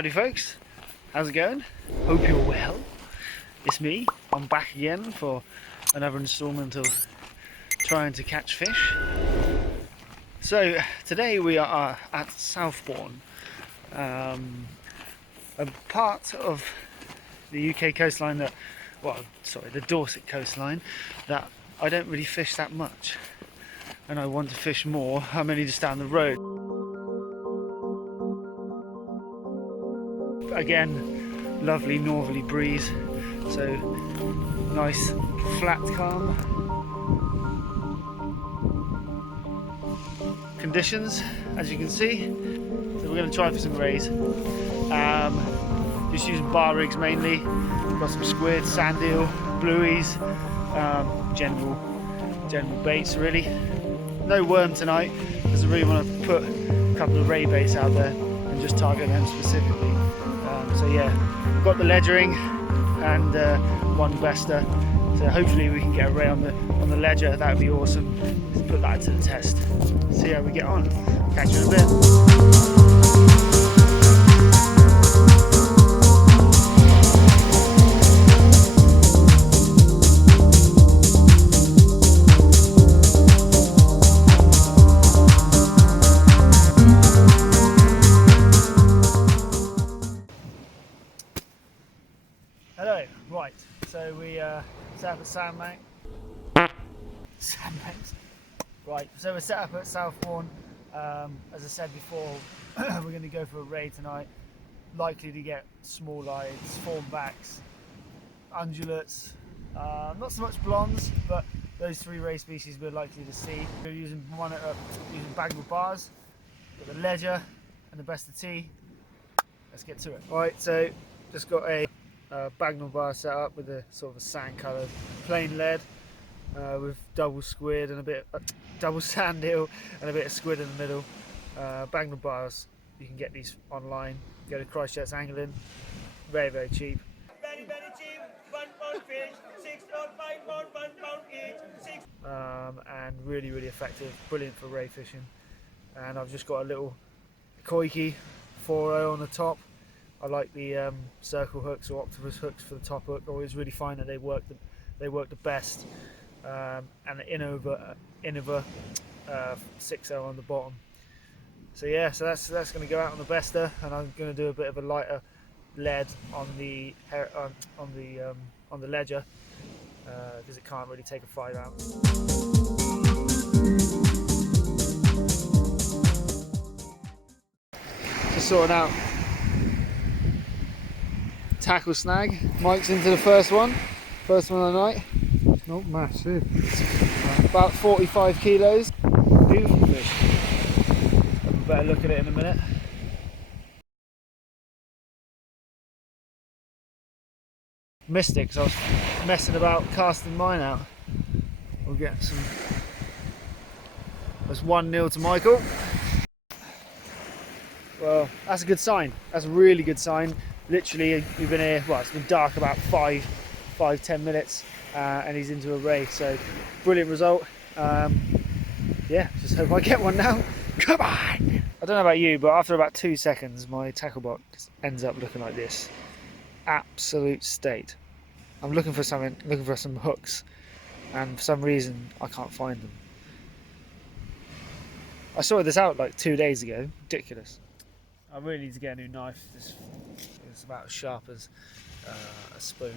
Howdy folks, how's it going? Hope you're well. It's me, I'm back again for another instalment of trying to catch fish. So today we are at Southbourne, a part of the UK coastline that, the Dorset coastline that I don't really fish that much, and I want to fish more. I'm only just down the road. Again, lovely northerly breeze, so nice flat calm conditions, as you can see. So we're going to try for some rays. Just using bar rigs mainly. Got some squid, sand eel, blueies, general baits really. No worm tonight because I really want to put a couple of ray baits out there and just target them specifically. So yeah, we've got the ledgering and one bester. So hopefully we can get a ray on the ledger. That would be awesome. Let's put that to the test. See how we get on. Catch you in a bit. Hello, right, so we set up at Sandbanks. Right, so we're set up at Southbourne. As I said before, we're going to go for a ray tonight. Likely to get small lights, formbacks, undulates, not so much blondes, but those three ray species we're likely to see. We're using using Bagnall bars, with the ledger and the bester T. Let's get to it. Right, so just got a Bagnall bar set up with a sort of a sand coloured plain lead with double squid and a bit double sand eel and a bit of squid in the middle. Bagnall bars, you can get these online. Go to Christchurch Angling, very cheap. Very cheap, £1 fish, £6.5, £1 each. And really effective, brilliant for ray fishing. And I've just got a little koi key 4.0 on the top. I like the circle hooks or octopus hooks for the top hook. I always really find that they work the best. And the Innova 6.0 on the bottom. So yeah, so that's going to go out on the bester, and I'm going to do a bit of a lighter lead on the ledger because it can't really take a 5 ounce. Just sorting out tackle snag. Mike's into the first one of the night. Not massive. About 45 kilos. Beautiful fish. Have a better look at it in a minute. Missed it because I was messing about casting mine out. We'll get some. That's 1-0 to Michael. Well, that's a good sign. That's a really good sign. Literally, we've been here, well, it's been dark about 5-10 minutes, and he's into a ray, so brilliant result. Yeah, just hope I get one now. Come on! I don't know about you, but after about 2 seconds, my tackle box ends up looking like this. Absolute state. I'm looking for some hooks, and for some reason, I can't find them. I sorted this out like 2 days ago. Ridiculous. I really need to get a new knife. This is about as sharp as a spoon.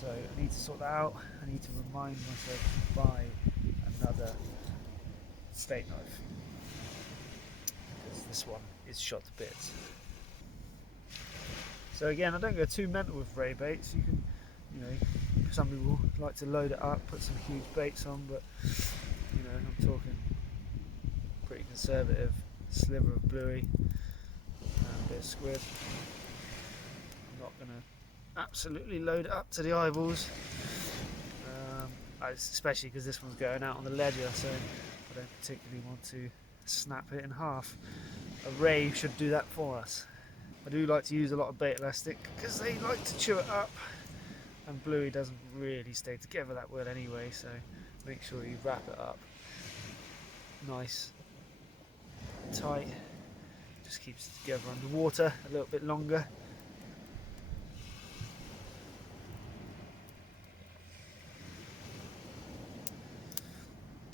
So I need to sort that out. I need to remind myself to buy another steak knife because this one is shot to bits. So again, I don't go too mental with ray baits. You can, some people like to load it up, put some huge baits on, but I'm talking pretty conservative. Sliver of bluey. And a bit of squid. I'm not going to absolutely load it up to the eyeballs, especially because this one's going out on the ledger, so I don't particularly want to snap it in half. A ray should do that for us. I do like to use a lot of bait elastic because they like to chew it up, and bluey doesn't really stay together that well anyway, so make sure you wrap it up nice, tight. Just keeps it together underwater a little bit longer.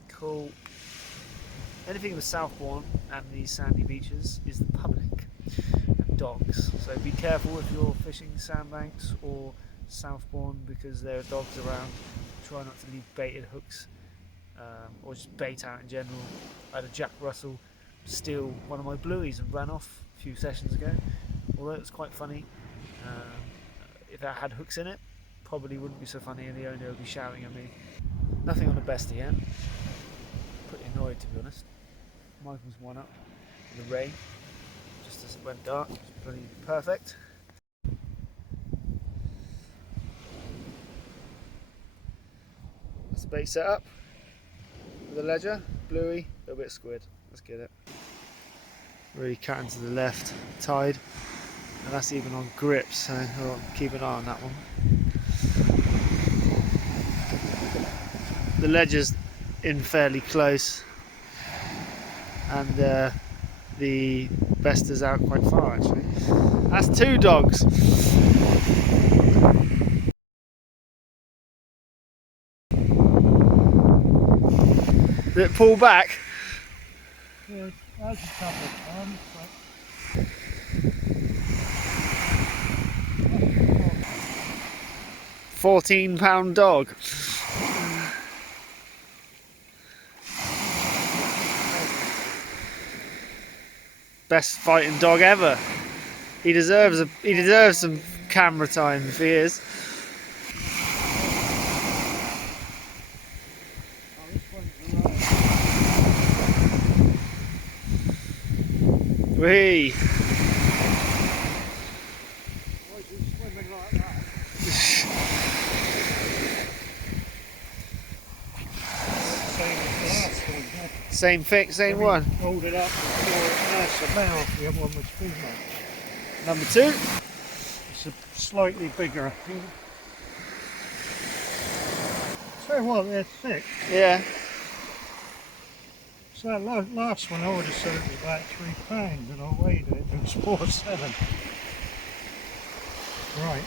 Cool. Anything with Southbourne and these sandy beaches is the public and dogs. So be careful if you're fishing sandbanks or Southbourne, because there are dogs around. Try not to leave baited hooks or just bait out in general. I had a Jack Russell steal one of my blueies and ran off a few sessions ago. Although it was quite funny. If that had hooks in it, probably wouldn't be so funny, and the owner would be shouting at me. Nothing on the bestie yet. Pretty annoyed, to be honest. Michael's one up with the rain, just as it went dark. It's bloody perfect. That's the bait set up with a ledger, bluey, a little bit of squid. Let's get it. Really cutting to the left, tide, and that's even on grip, so I'll keep an eye on that one. The ledger's in fairly close, and the best is out quite far actually. That's 2 dogs. Did it pull back? Yeah, that's a couple of times, but... £14 dog. Best fighting dog ever. He deserves some camera time if he is. Whee! Why is he swimming like that? Same as the last one, yeah. Same thing, same one. Hold it up and saw it nice and male. The other one was female. Number 2. It's a slightly bigger, I think. Tell you what, they're thick. Yeah. So that last one I would have said it was about £3 and I weighed it and it was 4.7. Right.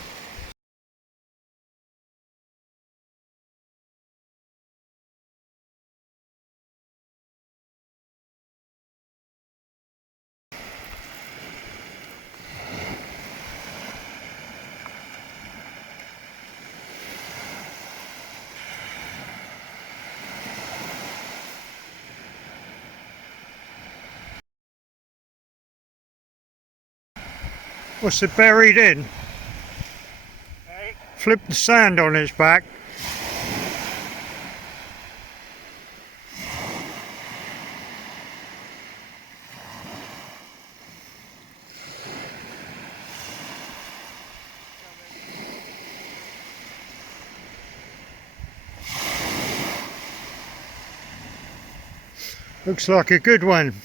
What's it buried in? Hey, Flip the sand on its back. Looks like a good one.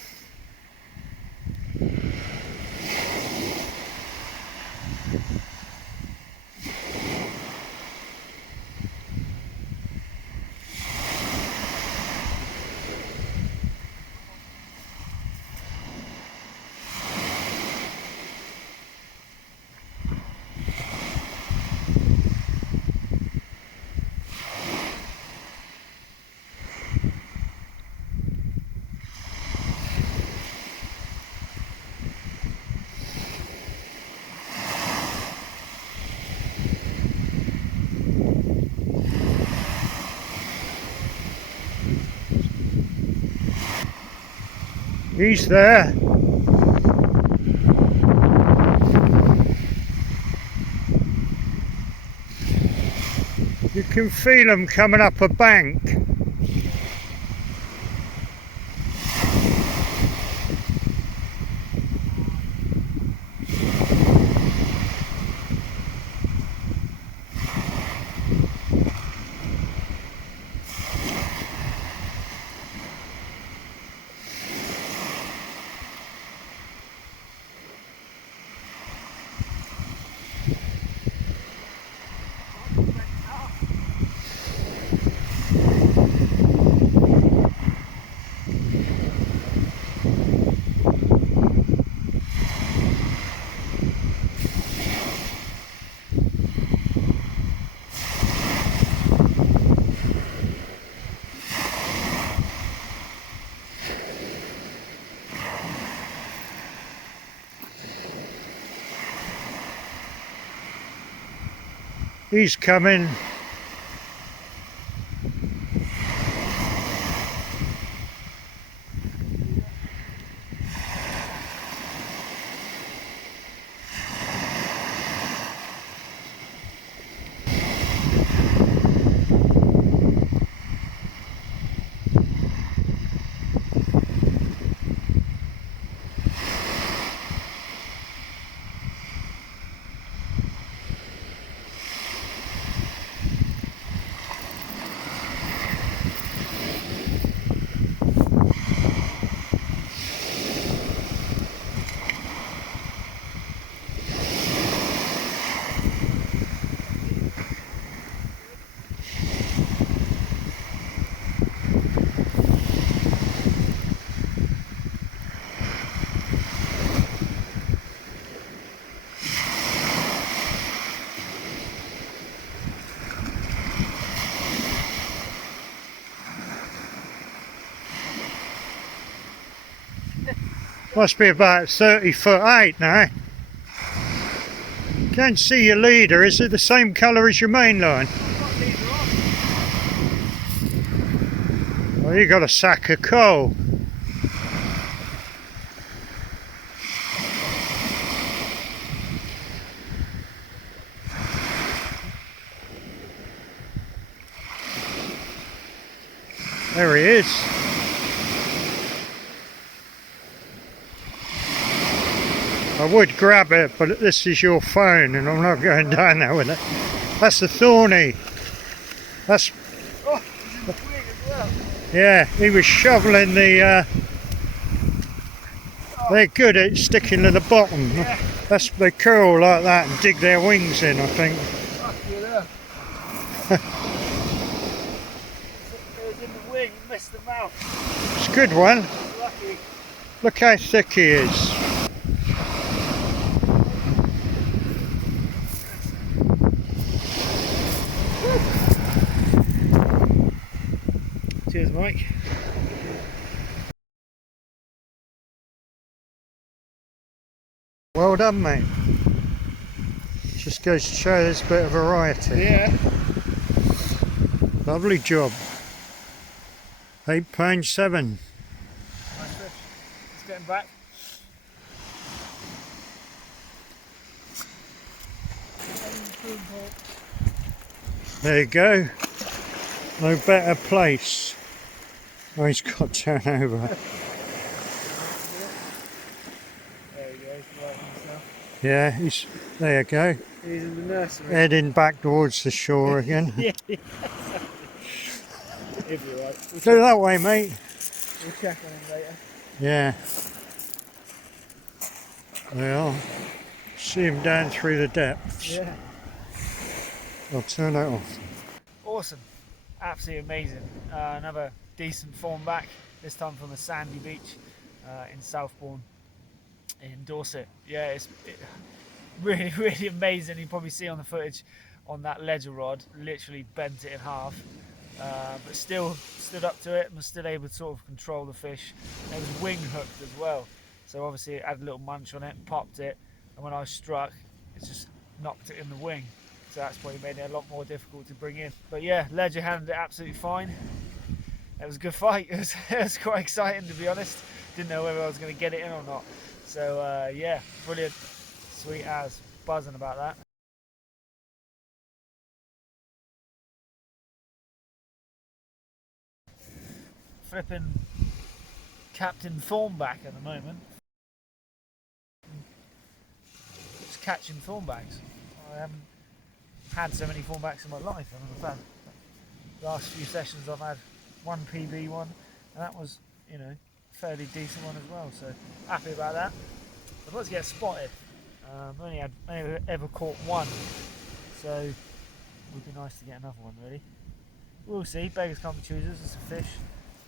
He's there. You can feel him coming up a bank. He's coming. Must be about 30'8" now. Can't see your leader. Is it the same colour as your main line? Well, you got a sack of coal. There he is. I would grab it, but this is your phone and I'm not going down there with it. That's the Thorny. That's... Oh, he's in the wing as well. Yeah, he was shoveling the... They're good at sticking to the bottom. Yeah. That's, they curl like that and dig their wings in, I think. Fuck you there. It was in the wing, he missed the mouth. It's a good one. Lucky. Look how thick he is. Cheers, Mike. Well done, mate. Just goes to show there's a bit of variety. Yeah. Lovely job. £8.7. Nice fish. Let's get him back. There you go. No better place. Oh, he's got to turn over. There he goes, right himself. Yeah, there you go. He's in the nursery. Heading back towards the shore again. Yeah. He'll be right. Go that way, mate. We'll check on him later. Yeah. Well, see him down through the depths. Yeah. I'll turn that off. Awesome. Absolutely amazing. Another decent form back, this time from a sandy beach in Southbourne in Dorset. Yeah, it's really, really amazing. You can probably see on the footage on that ledger rod, literally bent it in half. But still stood up to it and was still able to sort of control the fish. And it was wing hooked as well. So obviously it had a little munch on it and popped it. And when I struck, it just knocked it in the wing. So that's probably made it a lot more difficult to bring in. But yeah, ledger handled it absolutely fine. It was a good fight. It was quite exciting, to be honest. Didn't know whether I was going to get it in or not. So yeah, brilliant. Sweet as. Buzzing about that. Flipping Captain Thornback at the moment. Just catching thornbacks. I haven't had so many thornbacks in my life. I mean, I've had last few sessions I've had one PB one, and that was, you know, fairly decent one as well. So happy about that. I'd like to get spotted. Only ever caught one, so it would be nice to get another one really. We'll see. Beggars can't be choosers. It's a fish,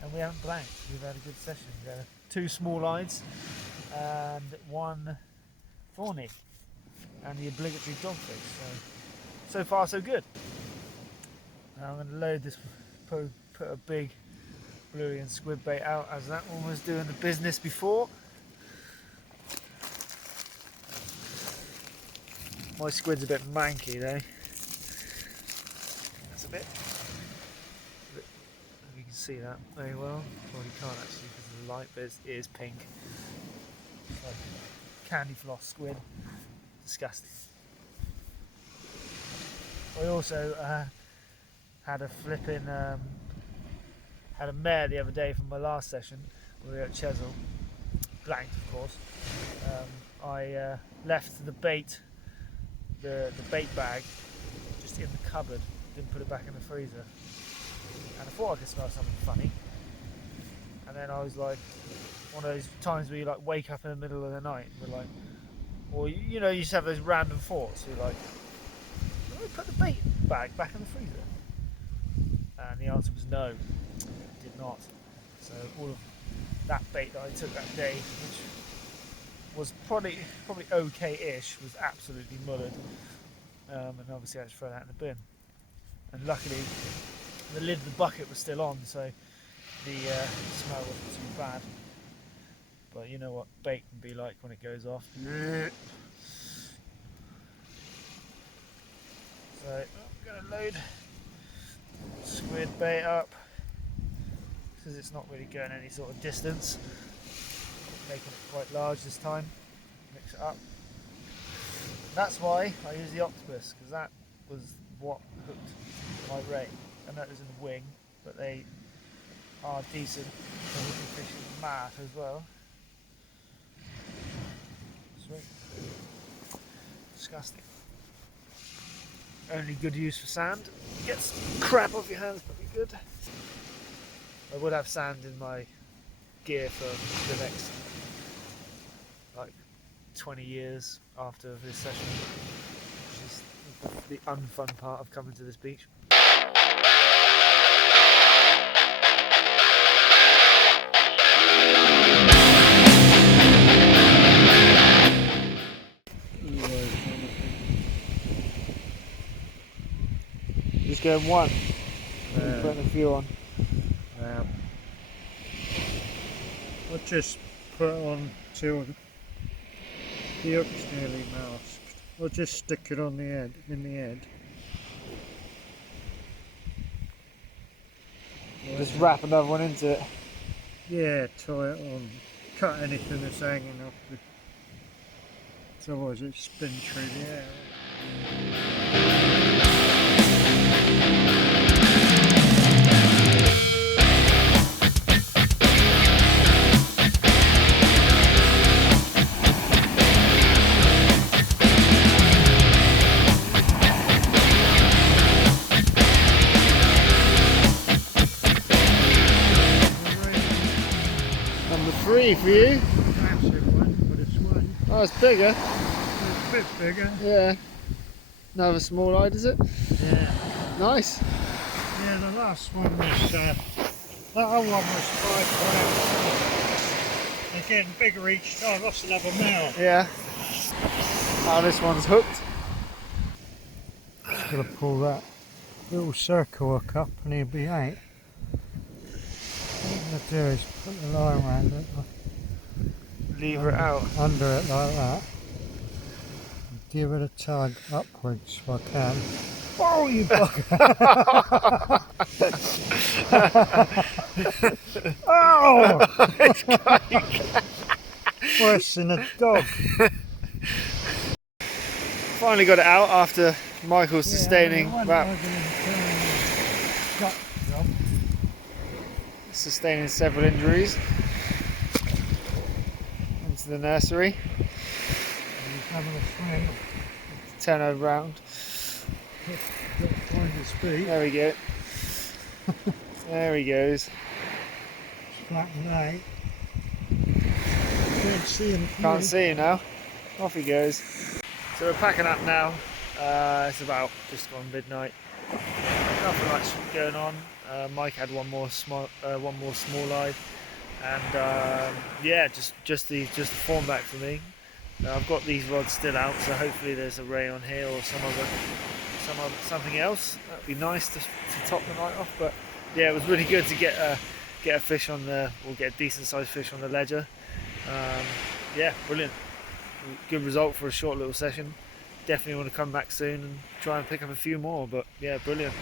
and we haven't blanked. We've had a good session. We've had 2 small lines and 1 thorny, and the obligatory dogfish. So far so good. Now I'm going to load this, put a big bluey and squid bait out, as that one was doing the business before. My squid's a bit manky though. bit. I don't know if you can see that very well. Well, you can't actually because of the light, but it is pink. Like candy floss squid. Disgusting. I also had a flipping had a mare the other day from my last session. We were at Chesil, blanked of course. I left the bait bag just in the cupboard, didn't put it back in the freezer, and I thought I could smell something funny. And then I was like, one of those times where you like wake up in the middle of the night and you're like, or you know, you just have those random thoughts. You're like, did I put the bait bag back in the freezer? And the answer was no, it did not. So all of that bait that I took that day, which was probably okay-ish, was absolutely mullered. And obviously I had to throw that in the bin. And luckily the lid of the bucket was still on, so the smell wasn't too bad. But you know what bait can be like when it goes off. So I'm going to load squid bait up because it's not really going any sort of distance. Making it quite large this time. Mix it up. That's why I use the octopus, because that was what hooked my ray. I know it was in the wing, but they are decent for hooking fish in the mat as well. Sweet. Disgusting. Only good use for sand. Get some crap off your hands, but be good. I would have sand in my gear for the next like 20 years after this session, which is the unfun part of coming to this beach. Just going one. Putting a few on. I'll just put on till the hook's nearly masked. I'll just stick it on the head, in the head. Just wrap another one into it. Yeah, tie it on. Cut anything that's hanging off the... Otherwise it spins through the air. Number 3 for you. Massive one, but it's one. Oh, it's bigger. It's a bit bigger. Yeah. Another small eye, is it? Yeah. Nice. Yeah, the last one was, that other one was 5 grams. They're getting bigger each time. That's another male. Yeah. Oh, this one's hooked. Just got to pull that little circle hook up and he'll be 8. What I'm going to do is put the line around it, Lever it out. under it like that, and give it a tug upwards if I can. Oh, you bugger! Oh! Worse than a dog. Finally got it out after Michael's sustaining sustaining several injuries into the nursery. He's having a swim. Turn over round. Find his feet. There we go. There he goes. Flattened out. Can't see him. Can't see him now. Off he goes. So we're packing up now. It's about just gone midnight. Nothing much going on. Mike had one more small eye, and yeah, just the form back for me. I've got these rods still out, so hopefully there's a ray on here or something else. That'd be nice to top the night off. But yeah, it was really good to get a fish on the, or get a decent sized fish on the ledger. Yeah, brilliant. Good result for a short little session. Definitely want to come back soon and try and pick up a few more. But yeah, brilliant.